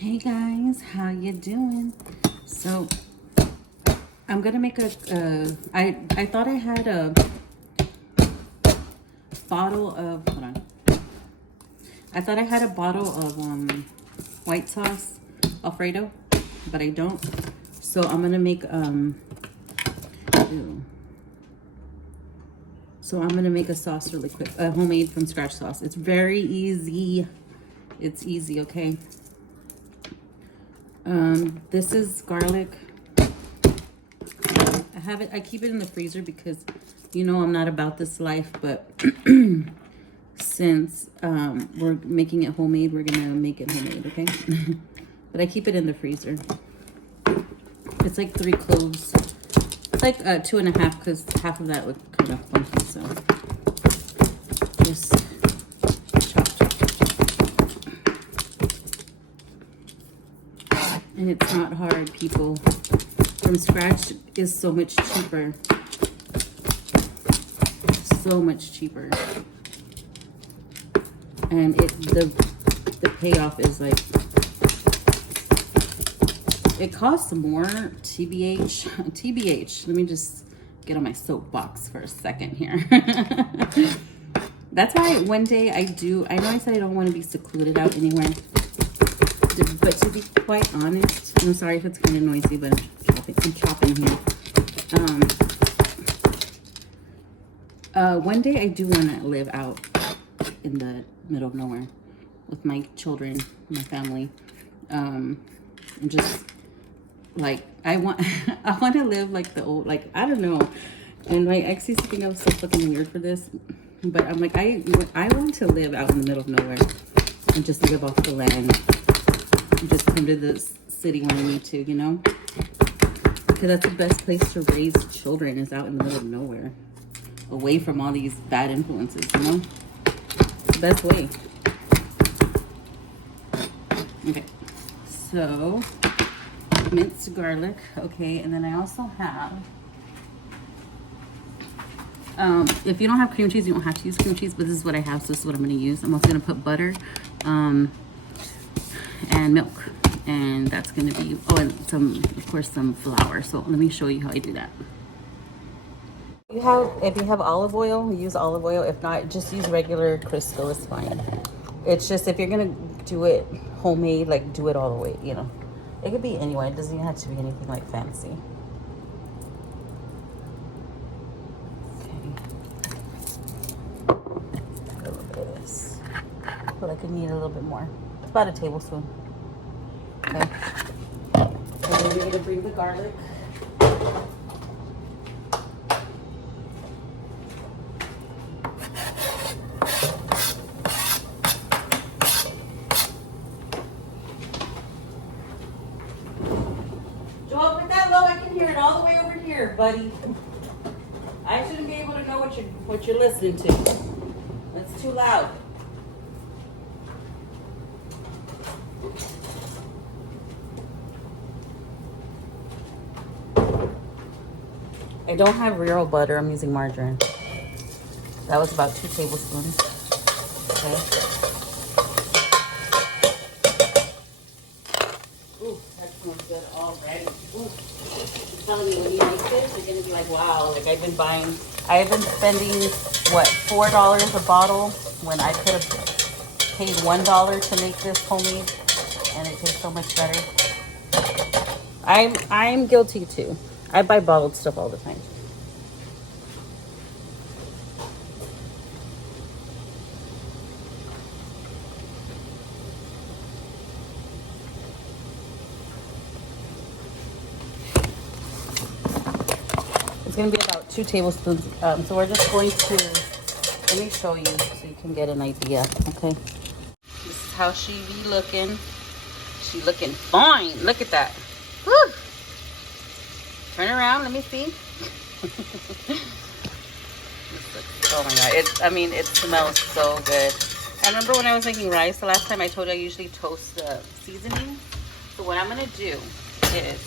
Hey guys, how you doing? So I'm gonna make I thought I had a bottle of, hold on. I thought I had a bottle of white sauce Alfredo, but I don't. So I'm gonna make ew. So I'm gonna make a sauce really quick, a homemade from scratch sauce. It's very easy. It's easy, okay? This is garlic. I keep it in the freezer because, you know, I'm not about this life, but since we're making it homemade, we're gonna make it homemade, okay? But I keep it in the freezer. It's like 3 cloves. It's like 2.5 because half of that looked kind of funky, so just chop, chop, chop. And it's not hard, people. From scratch is so much cheaper. So much cheaper. And the payoff is like, it costs more, TBH. Let me just get on my soapbox for a second here. That's why one day I know I said I don't want to be secluded out anywhere. But to be quite honest, I'm sorry if it's kind of noisy, but I'm chopping here. One day I do want to live out in the middle of nowhere with my children, my family. And just like, I want to live like the old, like, I don't know. And my ex used to think I was so fucking weird for this, but I'm like, I want to live out in the middle of nowhere and just live off the land. Just come to the city when I need to, you know? Because that's the best place to raise children, is out in the middle of nowhere. Away from all these bad influences, you know? The best way. Okay. So, minced garlic. Okay, and then I also have... if you don't have cream cheese, you don't have to use cream cheese, but this is what I have, so this is what I'm going to use. I'm also going to put butter. And milk, and that's gonna be, oh, and of course some flour. So let me show you how I do that. If you have olive oil, use olive oil. If not, just use regular Crisco, it's fine. It's just, if you're gonna do it homemade, like, do it all the way, you know. It could be anyway, it doesn't even have to be anything like fancy. Okay. A little bit of this. I feel like I need a little bit more. It's about a tablespoon. Okay. And then we're going to bring the garlic. Joel, put that low. I can hear it all the way over here, buddy. I shouldn't be able to know what you're listening to. That's too loud. I don't have real butter. I'm using margarine. That was about 2 tablespoons. Okay. Ooh, that smells good already. Ooh. I'm telling you, when you make this, you're gonna be like, wow. Like, I've been spending what, $4 a bottle when I could have paid $1 to make this homemade, and it tastes so much better. I'm guilty too. I buy bottled stuff all the time. It's going to be about 2 tablespoons. So we're just going to, let me show you so you can get an idea. Okay. This is how she be looking. She looking fine. Look at that. Woo. Turn around. Let me see. Oh my God. It smells so good. I remember when I was making rice the last time, I told you I usually toast the seasoning. So what I'm going to do is,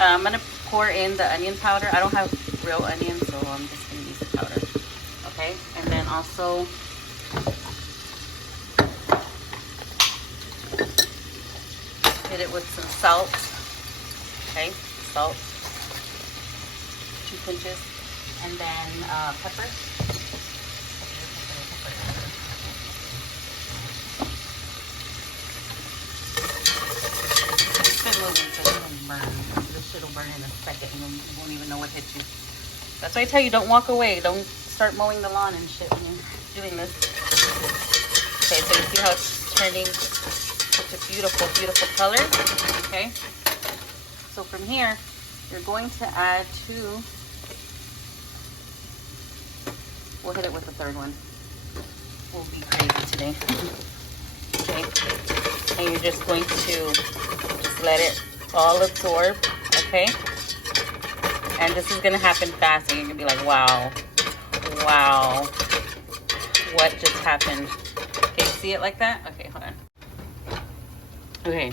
I'm going to pour in the onion powder. I don't have real onions, so I'm just going to use the powder. Okay? And then also Hit it with some salt. Okay, salt. 2 pinches. And then pepper. It's been moving, so it won't burn. This shit will burn in a second and you won't even know what hit you. That's why I tell you, don't walk away. Don't start mowing the lawn and shit when you're doing this. Okay, so you see how it's turning such a beautiful, beautiful color. Okay. So from here, you're going to add 2. We'll hit it with the 3rd one. We'll be crazy today. Okay. And you're just going to just let it all absorb. Okay. And this is going to happen fast. And you're going to be like, wow. Wow. What just happened? Okay, see it like that? Okay, hold on. Okay.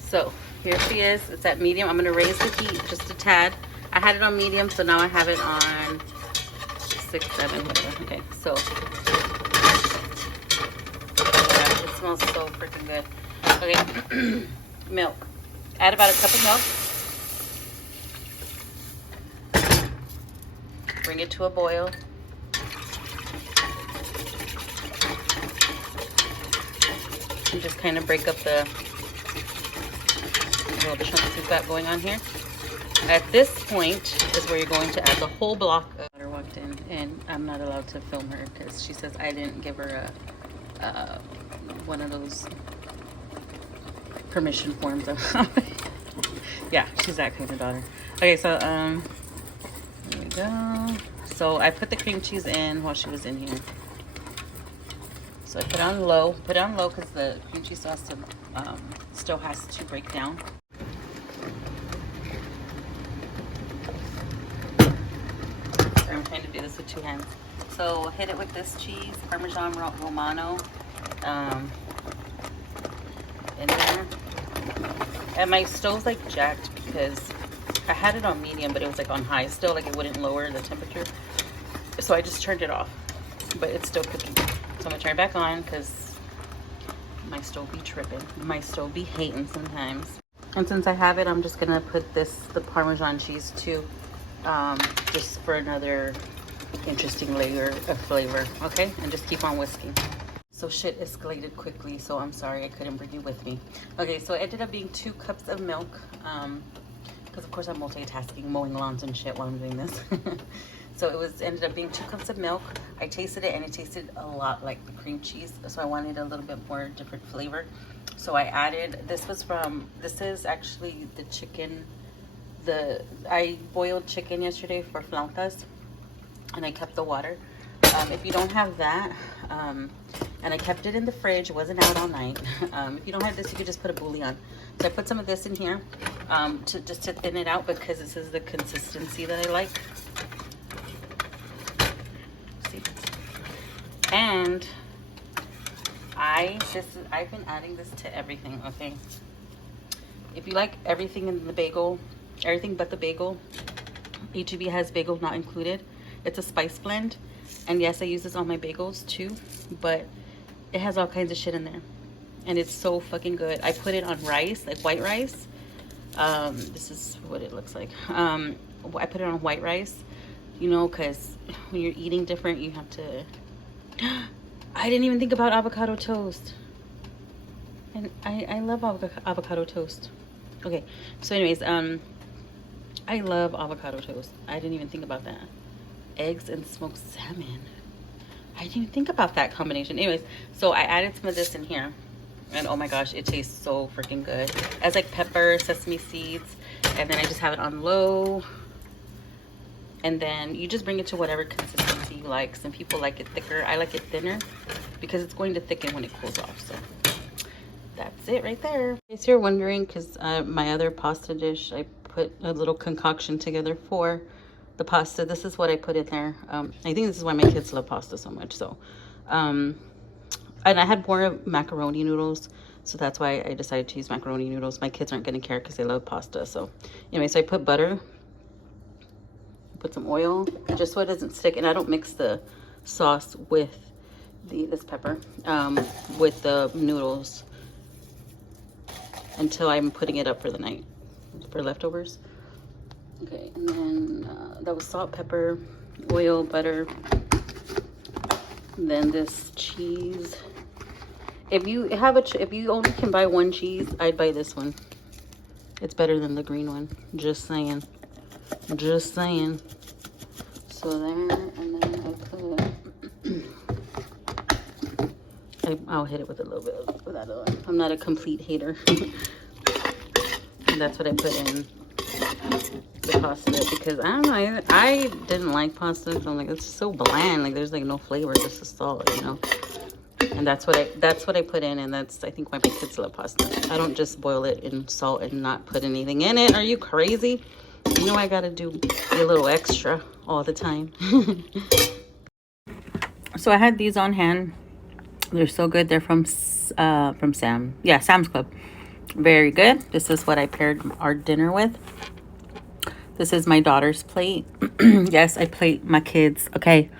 So here she is. It's at medium. I'm going to raise the heat just a tad. I had it on medium, so now I have it on 6, 7, whatever. Okay, so yeah, it smells so freaking good. Okay, milk. Add about a cup of milk. Bring it to a boil. And just kind of break up the little chunks we've got going on here. At this point is where you're going to add the whole block of water. Walked in, and I'm not allowed to film her because she says I didn't give her a one of those permission forms. Yeah, she's that kind of daughter. Okay, so there we go. So I put the cream cheese in while she was in here. So I put it on low. Put it on low because the cream cheese sauce still has to break down. I'm trying to do this with 2 hands. So hit it with this cheese, Parmesan Romano, in there. And my stove's like jacked because I had it on medium, but it was like on high still, like it wouldn't lower the temperature. So I just turned it off, but it's still cooking. So I'm gonna turn it back on because my stove be tripping. My stove be hating sometimes. And since I have it, I'm just gonna put the Parmesan cheese too. Just for another interesting layer of flavor. Okay, and just keep on whisking. So shit escalated quickly, so I'm sorry I couldn't bring you with me. Okay, so it ended up being 2 cups of milk, because of course I'm multitasking, mowing lawns and shit while I'm doing this. So it ended up being 2 cups of milk. I tasted it and it tasted a lot like the cream cheese, so I wanted a little bit more different flavor. So I added, this is actually the chicken. I boiled chicken yesterday for flautas, and I kept the water. If you don't have that, and I kept it in the fridge, it wasn't out all night. If you don't have this, you could just put a bouillon. So I put some of this in here to thin it out because this is the consistency that I like. See? And I've been adding this to everything. Okay, if you like everything in the bagel, everything but the bagel, HEB has bagel not included. It's a spice blend, and yes, I use this on my bagels too, but it has all kinds of shit in there, and it's so fucking good. I put it on rice, like white rice. This is what it looks like. I put it on white rice, you know, because when you're eating different, you have to I didn't even think about avocado toast, and I love avocado toast. Okay, so anyways, I love avocado toast. I didn't even think about that. Eggs and smoked salmon. I didn't even think about that combination. Anyways, so I added some of this in here, and oh my gosh, it tastes so freaking good. It has like pepper, sesame seeds, and then I just have it on low. And then you just bring it to whatever consistency you like. Some people like it thicker. I like it thinner because it's going to thicken when it cools off. So that's it right there. In case you're wondering, because my other pasta dish, I put a little concoction together for the pasta. This is what I put in there. I think this is why my kids love pasta so much. So, and I had more macaroni noodles, so that's why I decided to use macaroni noodles. My kids aren't going to care because they love pasta. So anyway, so I put butter, put some oil, just so it doesn't stick, and I don't mix the sauce with this pepper with the noodles. until I'm putting it up for the night for leftovers. Okay, and then that was salt, pepper, oil, butter. And then this cheese. If you have if you only can buy one cheese, I'd buy this one. It's better than the green one. Just saying. Just saying. So there, and then I put. I'll hit it with a little bit of that oil. I'm not a complete hater. And that's what I put in the pasta, because I don't know, I didn't like pasta. So I'm like, it's so bland. Like there's like no flavor, just the salt, you know. And that's what I put in, and that's, I think, why my kids love pasta. I don't just boil it in salt and not put anything in it. Are you crazy? You know I gotta do a little extra all the time. So I had these on hand. They're so good. They're from Sam's Club. Very good. This is what I paired our dinner with. This is my daughter's plate. Yes, I plate my kids. Okay,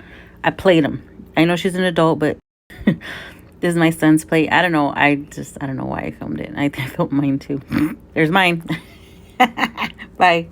I plate them. I know she's an adult, but this is my son's plate. I don't know. I don't know why I filmed it. I filmed mine too. There's mine. Bye.